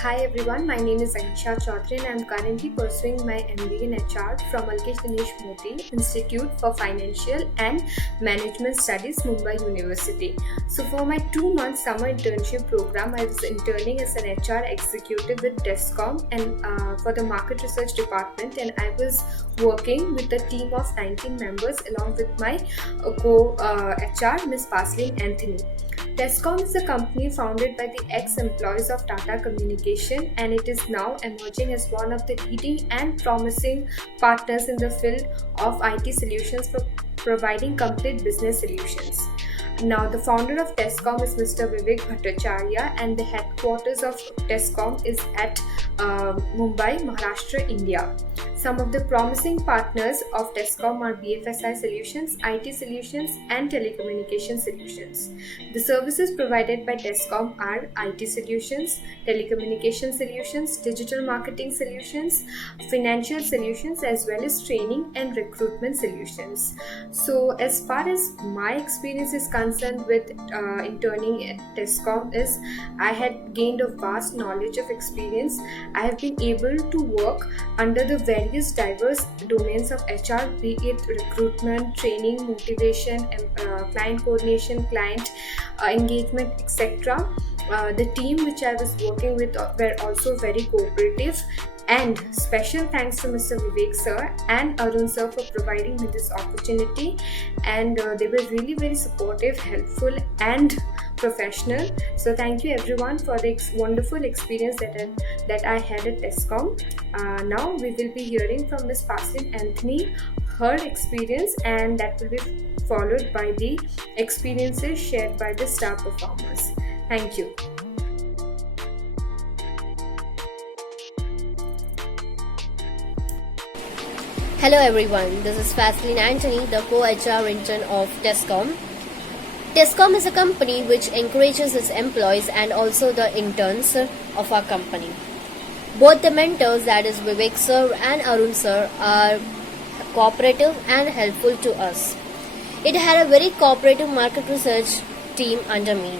Hi everyone, my name is Anisha Chaudhary and I am currently pursuing my MBA in HR from Alkesh Dinesh Modi Institute for Financial and Management Studies, Mumbai University. So for my 2-month summer internship program, I was interning as an HR executive with Descom and for the market research department, and I was working with a team of 19 members along with my co-HR, Ms. Paslin Anthony. Descom is a company founded by the ex-employees of Tata Communication, and it is now emerging as one of the leading and promising partners in the field of IT solutions for providing complete business solutions. Now, the founder of Descom is Mr. Vivek Bhattacharya, and the headquarters of Descom is at Mumbai, Maharashtra, India. Some of the promising partners of Descom are BFSI Solutions, IT Solutions, and Telecommunication Solutions. The services provided by Descom are IT Solutions, Telecommunication Solutions, Digital Marketing Solutions, Financial Solutions, as well as Training and Recruitment Solutions. So, as far as my experience is concerned with interning at Descom is, I had gained a vast knowledge of experience. I have been able to work under the various diverse domains of HR, be it recruitment, training, motivation, client coordination, client engagement, etc. The team which I was working with were also very cooperative. And special thanks to Mr. Vivek sir and Arun sir for providing me this opportunity. And they were really very supportive, helpful, and professional. So thank you everyone for the wonderful experience that I had at Descom. Now we will be hearing from Ms. Paslin Anthony, her experience, and that will be followed by the experiences shared by the star performers. Thank you. Hello everyone, this is Paslin Anthony, the co-HR intern of Descom. Descom is a company which encourages its employees and also the interns of our company. Both the mentors, that is Vivek sir and Arun sir, are cooperative and helpful to us. It had a very cooperative market research team under me,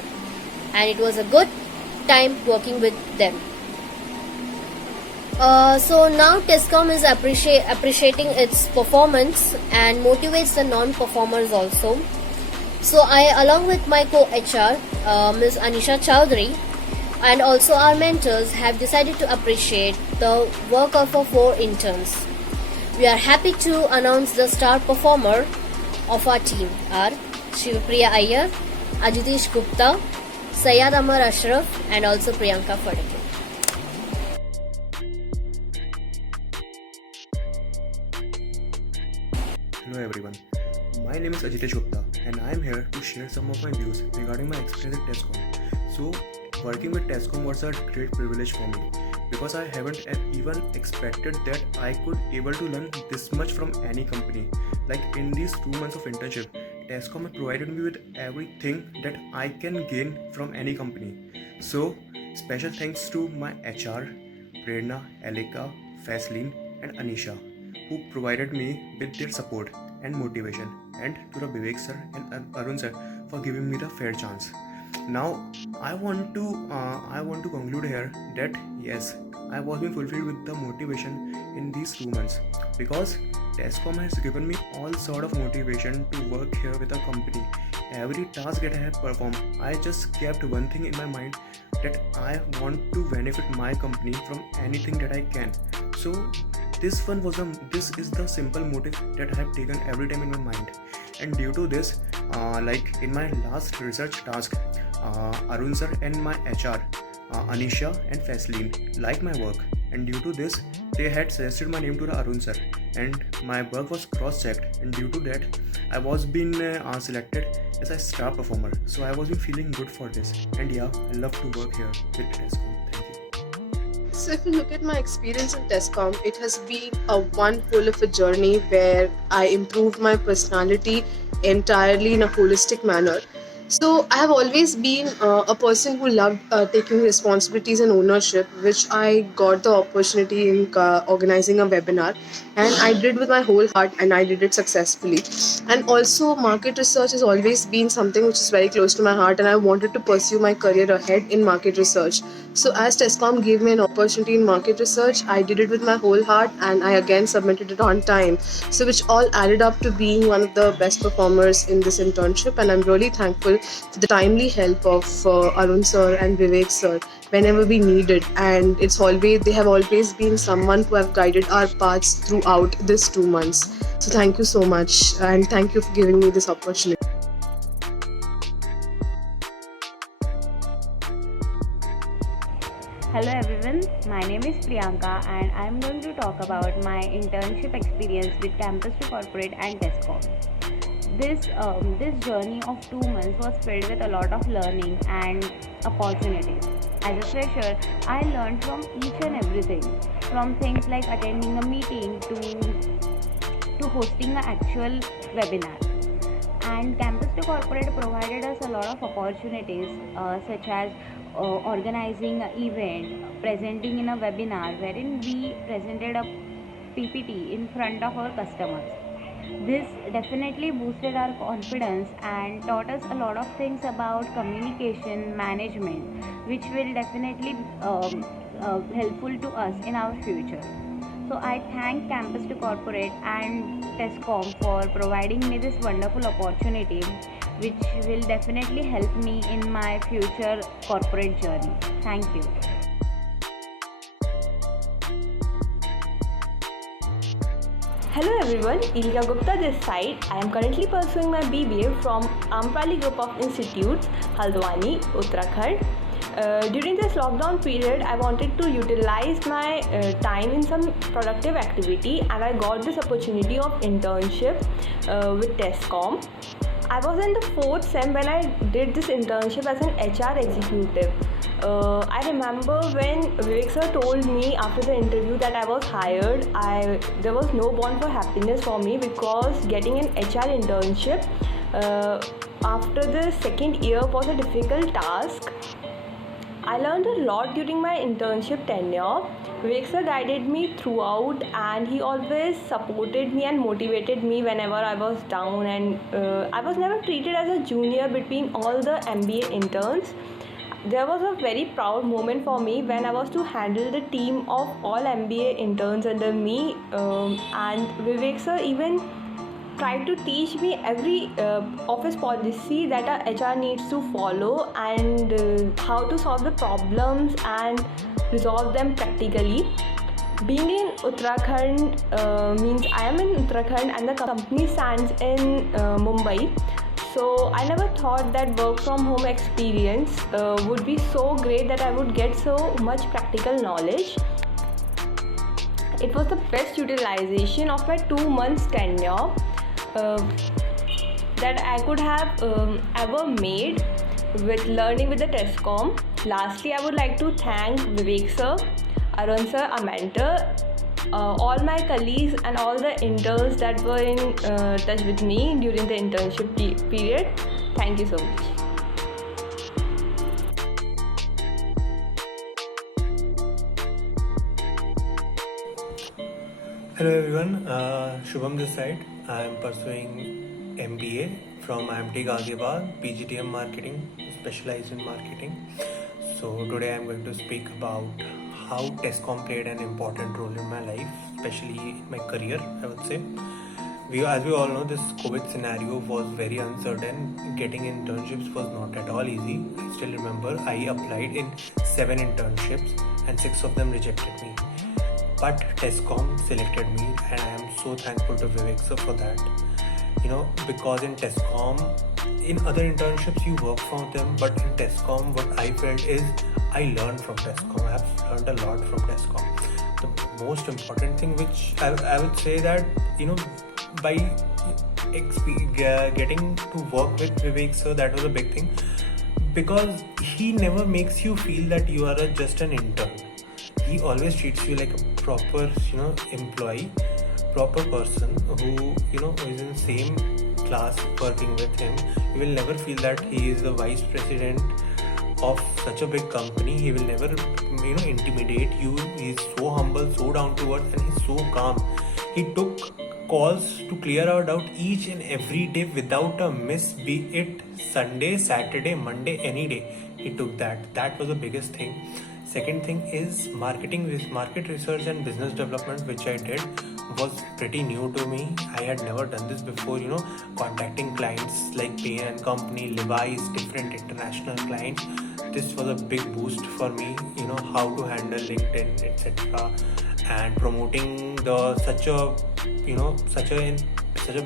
and it was a good time working with them. So now Descom is appreciating its performance and motivates the non-performers also. So I, along with my co-HR, Ms. Anisha Chaudhary, and also our mentors, have decided to appreciate the work of our 4 interns. We are happy to announce the star performer of our team are Shivpriya Iyer, Ajitish Gupta, Sayyad Amar Ashraf, and also Priyanka Fadake. Hello everyone, my name is Ajitish Gupta and I am here to share some of my views regarding my experience at Descom. So, working with Descom was a great privilege for me because I haven't even expected that I could able to learn this much from any company. Like in these 2 months of internship, Descom has provided me with everything that I can gain from any company. So, special thanks to my HR, Prerna, Alika, Faslin and Anisha, who provided me with their support and motivation, and to the Vivek sir and Arun sir for giving me the fair chance. Now I want to conclude here that yes, I was being fulfilled with the motivation in these 2 months because Descom has given me all sort of motivation to work here with a company. Every task that I have performed, I just kept one thing in my mind, that I want to benefit my company from anything that I can. So this is the simple motive that I have taken every time in my mind. And due to this, like in my last research task, Arun sir and my HR, Anisha and Faslin liked my work, and due to this they had suggested my name to the Arun sir, and my work was cross-checked, and due to that I was being selected as a star performer. So I was feeling good for this, and yeah, I love to work here with Descom. Thank you. So if you look at my experience in Descom, it has been a one whole of a journey where I improved my personality entirely in a holistic manner. So I have always been a person who loved taking responsibilities and ownership, which I got the opportunity in organizing a webinar, and I did with my whole heart, and I did it successfully. And also, market research has always been something which is very close to my heart, and I wanted to pursue my career ahead in market research. So as TESCOM gave me an opportunity in market research, I did it with my whole heart, and I again submitted it on time. So which all added up to being one of the best performers in this internship, and I'm really thankful for the timely help of Arun sir and Vivek sir whenever we needed. And they have always been someone who have guided our paths throughout this 2 months. So thank you so much, and thank you for giving me this opportunity. Hello everyone, my name is Priyanka and I am going to talk about my internship experience with Campus to Corporate and TESCOM. This journey of 2 months was filled with a lot of learning and opportunities. As a fresher, I learned from each and everything, from things like attending a meeting to hosting an actual webinar. And Campus to Corporate provided us a lot of opportunities, such as organizing an event, presenting in a webinar wherein we presented a PPT in front of our customers. This definitely boosted our confidence and taught us a lot of things about communication management, which will definitely helpful to us in our future. So I thank Campus to Corporate and TESCOM for providing me this wonderful opportunity, which will definitely help me in my future corporate journey. Thank you. Hello everyone, Ilya Gupta this side. I am currently pursuing my BBA from Ampali Group of Institutes, Haldwani, Uttarakhand. During this lockdown period, I wanted to utilize my time in some productive activity, and I got this opportunity of internship with TESCOM. I was in the 4th sem when I did this internship as an HR executive. I remember when Vivek sir told me after the interview that I was hired, there was no bond for happiness for me, because getting an HR internship after the second year was a difficult task. I learned a lot during my internship tenure. Vivek sir guided me throughout, and he always supported me and motivated me whenever I was down, and I was never treated as a junior between all the MBA interns. There was a very proud moment for me when I was to handle the team of all MBA interns under me, and Vivek sir even tried to teach me every office policy that a HR needs to follow, and how to solve the problems and resolve them practically. Being in Uttarakhand means I am in Uttarakhand and the company stands in Mumbai. So I never thought that work from home experience would be so great that I would get so much practical knowledge. It was the best utilization of my 2 months tenure that I could have ever made with learning with the TESCOM. Lastly, I would like to thank Vivek sir, Arun sir, our mentor, all my colleagues and all the interns that were in touch with me during the internship period. Thank you so much. Hello everyone, Shubham this side. I am pursuing MBA from IMT Ghaziabad, PGTM Marketing, specialized in marketing. So today I am going to speak about how TESCOM played an important role in my life, especially in my career, I would say. As we all know, this COVID scenario was very uncertain. Getting internships was not at all easy. I still remember I applied in 7 internships and 6 of them rejected me. But TESCOM selected me, and I am so thankful to Vivek sir for that. Because in TESCOM, in other internships you work from them, but in TESCOM what I felt is I learned from TESCOM. I have learned a lot from TESCOM. The most important thing which I would say that, by getting to work with Vivek sir, that was a big thing, because he never makes you feel that you are just an intern. He always treats you like a proper, employee, proper person who, is in the same class working with him. You will never feel that he is the vice president of such a big company. He will never intimidate you. He is so humble, so down to earth, and he's so calm. He took calls to clear our doubt each and every day without a miss, be it Sunday, Saturday, Monday, any day. He took that was the biggest thing. Second thing is market research and business development, which I did, was pretty new to me. I had never done this before, contacting clients like Payne and Company, Levi's, different international clients. This was a big boost for me, how to handle LinkedIn, etc. And promoting such a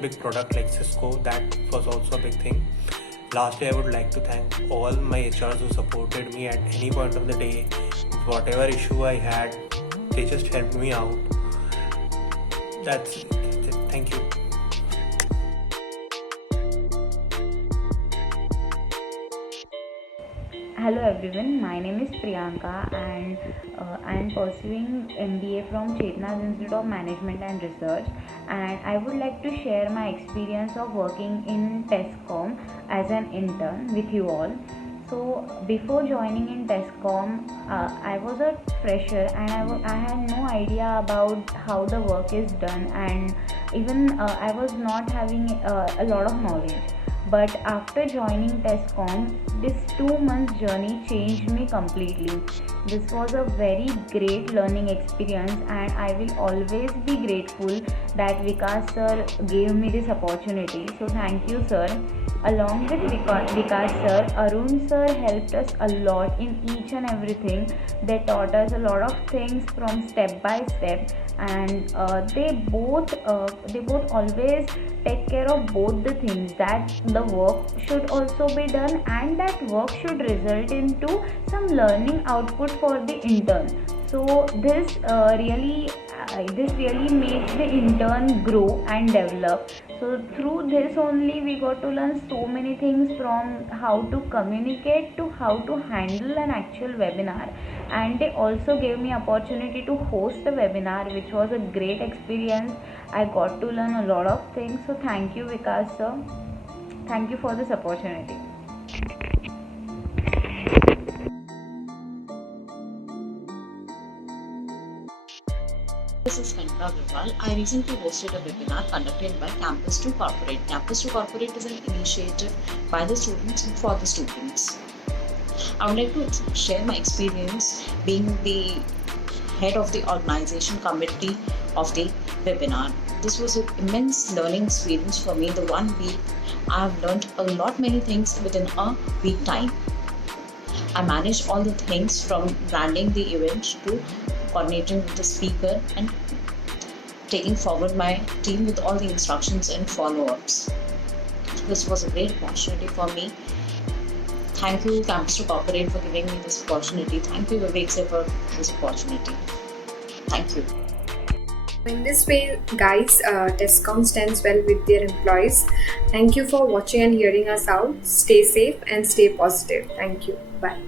big product like Cisco, that was also a big thing. Lastly, I would like to thank all my HRs who supported me at any point of the day. Whatever issue I had, they just helped me out. That's it. Thank you. Hello everyone, my name is Priyanka and I am pursuing MBA from Chetna's Institute of Management and Research, and I would like to share my experience of working in Tescom as an intern with you all. So before joining in Tescom, I was a fresher and I had no idea about how the work is done, and even I was not having a lot of knowledge. But after joining Tescom, this 2 months journey changed me completely. This was a very great learning experience, and I will always be grateful that Vikas sir gave me this opportunity. So thank you, sir. Along with Vikas sir, Arun sir helped us a lot in each and everything. They taught us a lot of things from step by step, and they both always take care of both the things, that the work should also be done and that work should result into some learning output for the intern. So this really makes the intern grow and develop. So through this only we got to learn so many things, from how to communicate to how to handle an actual webinar. And they also gave me opportunity to host a webinar, which was a great experience. I got to learn a lot of things. So thank you, Vikas sir. Thank you for this opportunity. This is Kanika Agrawal. I recently hosted a webinar conducted by Campus to Corporate. Campus to Corporate is an initiative by the students and for the students. I would like to share my experience being the head of the organization committee of the webinar. This was an immense learning experience for me. The 1 week, I have learned a lot many things within a week time. I managed all the things from branding the event to coordinating with the speaker and taking forward my team with all the instructions and follow-ups. This was a great opportunity for me. Thank you, Campus to Corporate, for giving me this opportunity. Thank you, Vivek sir, for this opportunity. Thank you. In this way, guys, Tescom stands well with their employees. Thank you for watching and hearing us out. Stay safe and stay positive. Thank you. Bye.